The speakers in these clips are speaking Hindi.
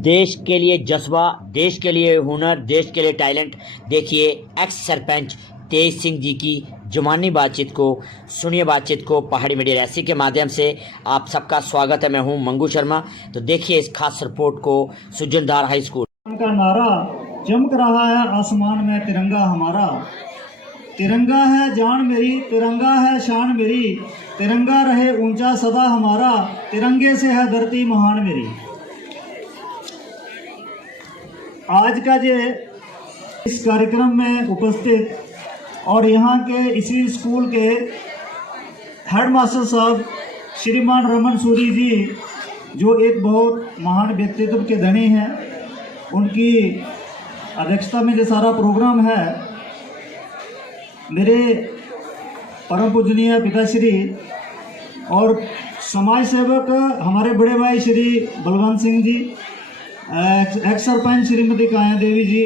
देश के लिए जज्बा, देश के लिए हुनर, देश के लिए टैलेंट। देखिए एक्स सरपंच तेज सिंह जी की जुबानी बातचीत को, सुनिए बातचीत को पहाड़ी मीडिया रैसी के माध्यम से। आप सबका स्वागत है, मैं हूं मंगू शर्मा। तो देखिए इस खास रिपोर्ट को सुजनदार हाई स्कूल का नारा चमक रहा है आसमान में, तिरंगा हमारा। तिरंगा है जान मेरी, तिरंगा है शान मेरी, तिरंगा रहे ऊंचा सदा हमारा, तिरंगे से है धरती महान मेरी। आज का जो इस कार्यक्रम में उपस्थित और यहाँ के इसी स्कूल के हेडमास्टर साहब श्रीमान रमन सूरी जी, जो एक बहुत महान व्यक्तित्व के धनी हैं, उनकी अध्यक्षता में जो सारा प्रोग्राम है, मेरे परम पूजनीय पिताश्री और समाज सेवक हमारे बड़े भाई श्री बलवंत सिंह जी, एक्स सरपंच श्रीमती काया देवी जी,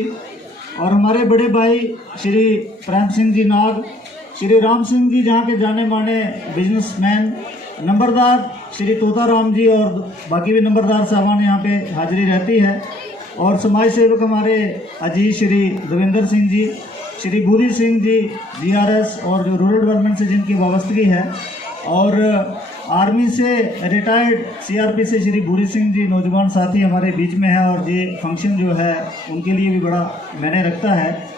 और हमारे बड़े भाई श्री प्रेम सिंह जी नाग, श्री राम सिंह जी, जहाँ के जाने माने बिजनेसमैन, नंबरदार श्री तोता राम जी और बाकी भी नंबरदार साहबान यहाँ पे हाजिरी रहती है, और समाज सेवक हमारे अजीज श्री देवेंद्र सिंह जी, श्री भूरी सिंह जी जीआरएस और जो रूरल डेवलपमेंट से जिनकी वाबस्तगी है, और आर्मी से रिटायर्ड सीआरपी से श्री भूरी सिंह जी नौजवान साथी हमारे बीच में है, और ये फंक्शन जो है उनके लिए भी बड़ा मायने रखता है।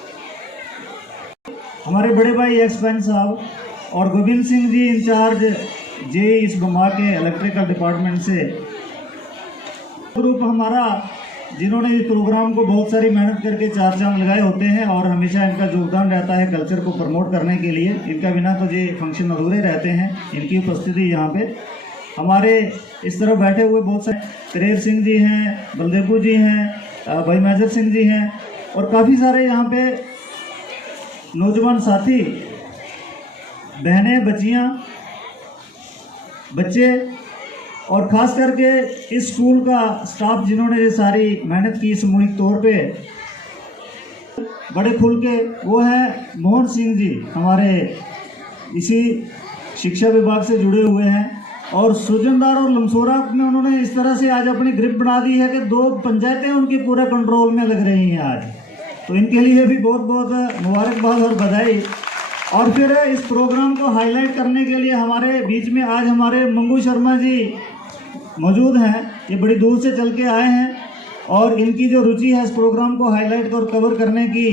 हमारे बड़े भाई एक्स पंच साहब और गोविंद सिंह जी इंचार्ज जे इस बमा के इलेक्ट्रिकल डिपार्टमेंट से, ग्रुप हमारा जिन्होंने इस प्रोग्राम को बहुत सारी मेहनत करके चार चांद लगाए होते हैं, और हमेशा इनका योगदान रहता है कल्चर को प्रमोट करने के लिए। इनका बिना तो ये फंक्शन अधूरे रहते हैं। इनकी उपस्थिति यहाँ पे हमारे इस तरफ बैठे हुए बहुत सारे करेर सिंह जी हैं, बलदेवपुर जी हैं, भाई मेजर सिंह जी हैं, और काफ़ी सारे यहाँ पे नौजवान साथी, बहनें, बच्चियाँ, बच्चे, और ख़ास करके इस स्कूल का स्टाफ जिन्होंने ये सारी मेहनत की सामूहिक तौर पे, बड़े खुल के, वो है मोहन सिंह जी, हमारे इसी शिक्षा विभाग से जुड़े हुए हैं, और सुजनदार और लमसोरा में उन्होंने इस तरह से आज अपनी ग्रिप बना दी है कि 2 पंचायतें उनकी पूरे कंट्रोल में लग रही हैं आज। तो इनके लिए भी बहुत बहुत मुबारकबाद और बधाई। और फिर इस प्रोग्राम को हाईलाइट करने के लिए हमारे बीच में आज हमारे मंगू शर्मा जी मौजूद हैं। ये बड़ी दूर से चल के आए हैं, और इनकी जो रुचि है इस प्रोग्राम को हाईलाइट और कवर करने की,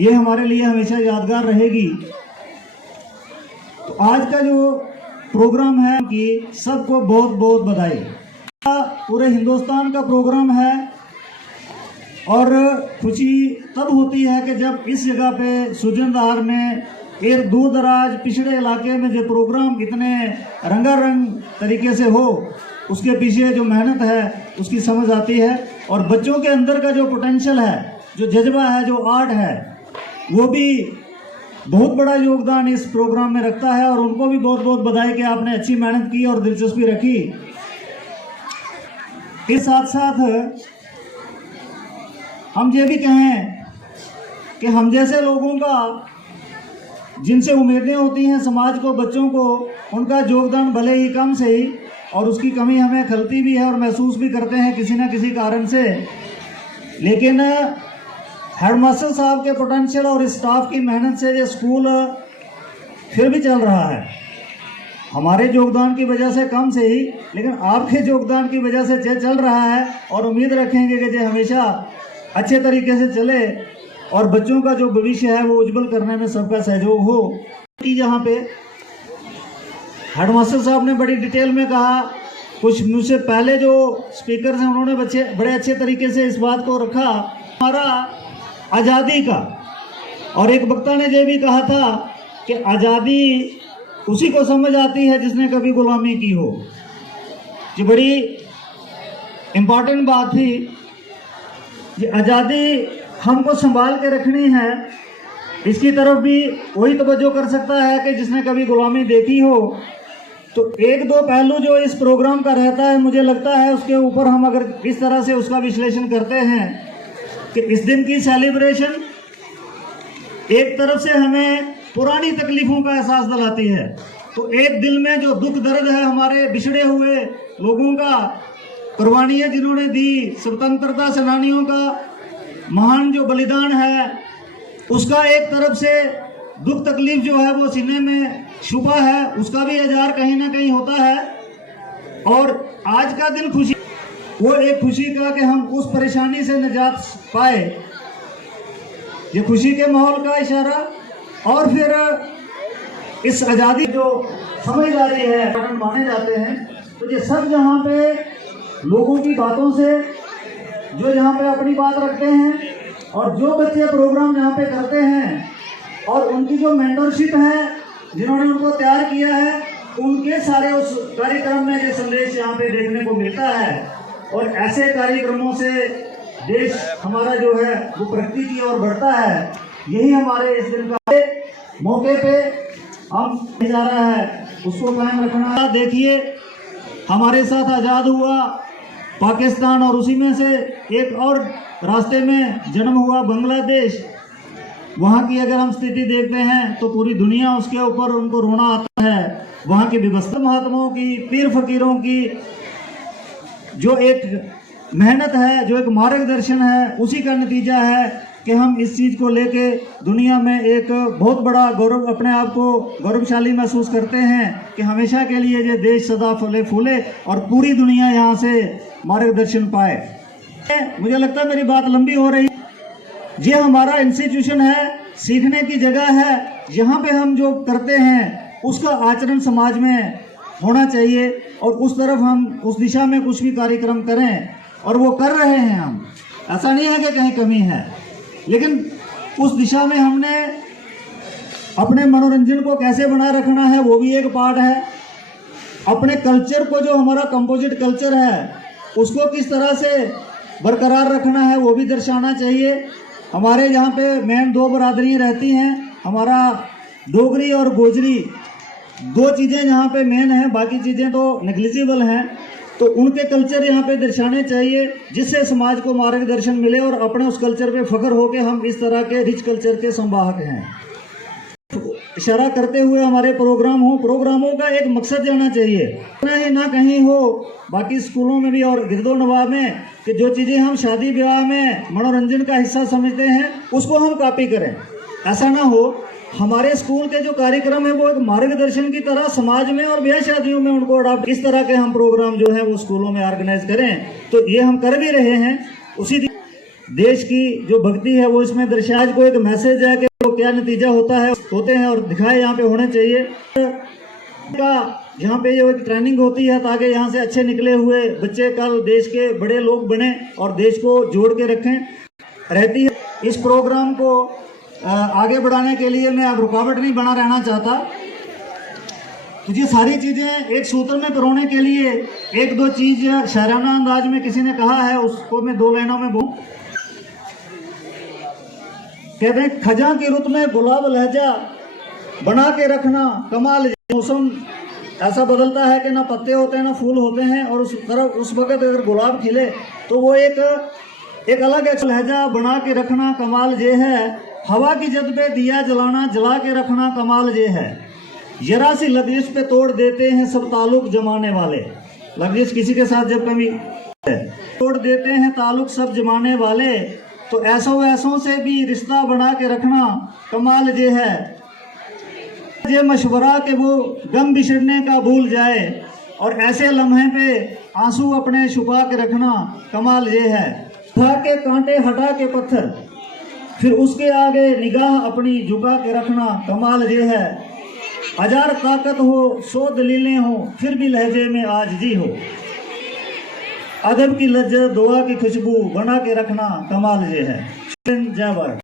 ये हमारे लिए हमेशा यादगार रहेगी। तो आज का जो प्रोग्राम है कि सबको बहुत बहुत बधाई। पूरे हिंदुस्तान का प्रोग्राम है, और खुशी तब होती है कि जब इस जगह पे सुजनदार में एक दूर दराज पिछड़े इलाके में जो प्रोग्राम इतने रंगारंग तरीके से हो, उसके पीछे जो मेहनत है उसकी समझ आती है। और बच्चों के अंदर का जो पोटेंशियल है, जो जज्बा है, जो आर्ट है, वो भी बहुत बड़ा योगदान इस प्रोग्राम में रखता है। और उनको भी बहुत बहुत बधाई कि आपने अच्छी मेहनत की और दिलचस्पी रखी। इस साथ साथ हम ये भी कहें कि हम जैसे लोगों का, जिनसे उम्मीदें होती हैं समाज को, बच्चों को, उनका योगदान भले ही कम से ही, और उसकी कमी हमें खलती भी है और महसूस भी करते हैं किसी न किसी कारण से, लेकिन हेडमास्टर साहब के पोटेंशियल और स्टाफ की मेहनत से ये स्कूल फिर भी चल रहा है। हमारे योगदान की वजह से कम से ही, लेकिन आपके योगदान की वजह से चल रहा है, और उम्मीद रखेंगे कि ये हमेशा अच्छे तरीके से चले और बच्चों का जो भविष्य है वो उज्जवल करने में सबका सहयोग हो। कि यहाँ पे हेडमास्टर साहब ने बड़ी डिटेल में कहा, कुछ मुझसे पहले जो स्पीकर हैं उन्होंने बड़े अच्छे तरीके से इस बात को रखा, हमारा आज़ादी का। और एक वक्ता ने ये भी कहा था कि आज़ादी उसी को समझ आती है जिसने कभी गुलामी की हो। ये बड़ी इम्पॉर्टेंट बात थी। ये आज़ादी हमको संभाल के रखनी है, इसकी तरफ भी वही तवज्जो कर सकता है कि जिसने कभी गुलामी देखी हो। तो एक दो पहलू जो इस प्रोग्राम का रहता है, मुझे लगता है उसके ऊपर हम अगर इस तरह से उसका विश्लेषण करते हैं कि इस दिन की सेलिब्रेशन एक तरफ से हमें पुरानी तकलीफ़ों का एहसास दिलाती है, तो एक दिल में जो दुख दर्द है हमारे बिछड़े हुए लोगों का, कुर्बानियाँ जिन्होंने दी, स्वतंत्रता सेनानियों का महान जो बलिदान है, उसका एक तरफ से दुख तकलीफ जो है वो सीने में छुपा है, उसका भी इजहार कहीं ना कहीं होता है। और आज का दिन खुशी, वो एक खुशी का कि हम उस परेशानी से निजात पाए, ये खुशी के माहौल का इशारा। और फिर इस आज़ादी जो समझदारी है माने जाते हैं, तो ये सब जहाँ पे लोगों की बातों से जो यहाँ पे अपनी बात रखते हैं, और जो बच्चे प्रोग्राम यहाँ पे करते हैं, और उनकी जो मेंटरशिप है जिन्होंने उनको तैयार किया है, उनके सारे उस कार्यक्रम में ये संदेश यहाँ पे देखने को मिलता है। और ऐसे कार्यक्रमों से देश हमारा जो है वो प्रगति की ओर बढ़ता है। यही हमारे इस दिन का मौके पे हम जा रहा है, उसको कायम रखना। देखिए, हमारे साथ आज़ाद हुआ पाकिस्तान, और उसी में से एक और रास्ते में जन्म हुआ बांग्लादेश। वहाँ की अगर हम स्थिति देखते हैं तो पूरी दुनिया उसके ऊपर उनको रोना आता है। वहाँ की व्यवस्था, महात्माओं की, पीर फकीरों की जो एक मेहनत है, जो एक मार्गदर्शन है, उसी का नतीजा है कि हम इस चीज़ को लेके दुनिया में एक बहुत बड़ा गौरव, अपने आप को गौरवशाली महसूस करते हैं कि हमेशा के लिए ये देश सदा फले फूले और पूरी दुनिया यहाँ से मार्गदर्शन पाए। मुझे लगता है मेरी बात लंबी हो रही। ये हमारा इंस्टीट्यूशन है, सीखने की जगह है। यहाँ पे हम जो करते हैं उसका आचरण समाज में होना चाहिए, और उस तरफ हम उस दिशा में कुछ भी कार्यक्रम करें, और वो कर रहे हैं हम। ऐसा नहीं है कि कहीं कमी है, लेकिन उस दिशा में हमने अपने मनोरंजन को कैसे बनाए रखना है वो भी एक पार्ट है। अपने कल्चर को, जो हमारा कंपोजिट कल्चर है, उसको किस तरह से बरकरार रखना है वो भी दर्शाना चाहिए। हमारे यहाँ पे मेन दो बरादरियाँ रहती हैं, हमारा डोगरी और गोजरी, दो चीज़ें यहाँ पे मेन हैं, बाकी चीज़ें तो नेग्लिजिबल हैं। तो उनके कल्चर यहाँ पे दर्शाने चाहिए, जिससे समाज को मार्गदर्शन मिले और अपने उस कल्चर पे फख्र हो के हम इस तरह के रिच कल्चर के संवाहक हैं। इशारा करते हुए हमारे प्रोग्राम हो, प्रोग्रामों का एक मकसद जाना चाहिए, ना कहीं हो बाकी स्कूलों में भी और गिरदो नवाब में, कि जो चीज़ें हम शादी ब्याह में मनोरंजन का हिस्सा समझते हैं उसको हम कॉपी करें। ऐसा ना हो। हमारे स्कूल के जो कार्यक्रम है वो एक मार्गदर्शन की तरह समाज में और ब्याह शादियों में उनको अडॉप्ट, इस तरह के हम प्रोग्राम जो है वो स्कूलों में ऑर्गेनाइज करें। तो ये हम कर भी रहे हैं। उसी देश की जो भक्ति है वो इसमें दर्शाज को एक मैसेज है कि वो क्या नतीजा होते हैं और दिखाए यहाँ पे होने चाहिए। यहाँ पे जो एक ट्रेनिंग होती है ताकि यहाँ से अच्छे निकले हुए बच्चे कल देश के बड़े लोग बने और देश को जोड़ के रखें रहती है। इस प्रोग्राम को आगे बढ़ाने के लिए मैं अब रुकावट नहीं बना रहना चाहता। तो ये सारी चीज़ें एक सूत्र में पिरोने के लिए एक दो चीज़ शायराना अंदाज में किसी ने कहा है, उसको मैं दो लाइनों में बोलूं। कहते हैं, खजा की रुत में गुलाब लहजा बना के रखना कमाल। मौसम ऐसा बदलता है कि ना पत्ते होते हैं ना फूल होते हैं, और उस वक्त अगर गुलाब खिले तो वो एक अलग लहजा बना के रखना कमाल ये है। हवा की जद पे दिया जलाना जला के रखना कमाल ये है। जरा सी लग्जिश पे तोड़ देते हैं सब ताल्लुक जमाने वाले। लग्जिश किसी के साथ जब कभी तोड़ देते हैं ताल्लुक सब जमाने वाले, तो ऐसों से भी रिश्ता बना के रखना कमाल ये है। ये मशवरा कि वो गम बिछड़ने का भूल जाए, और ऐसे लम्हे पे आंसू अपने छुपा के रखना कमाल ये है। उठा के कांटे हटा के पत्थर फिर उसके आगे निगाह अपनी झुका के रखना कमाल ये है। हजार ताकत हो 100 दलीलें हो फिर भी लहजे में आजिज़ी हो। अदब की लज्जत दुआ की खुशबू बना के रखना कमाल ये है। जय भारत।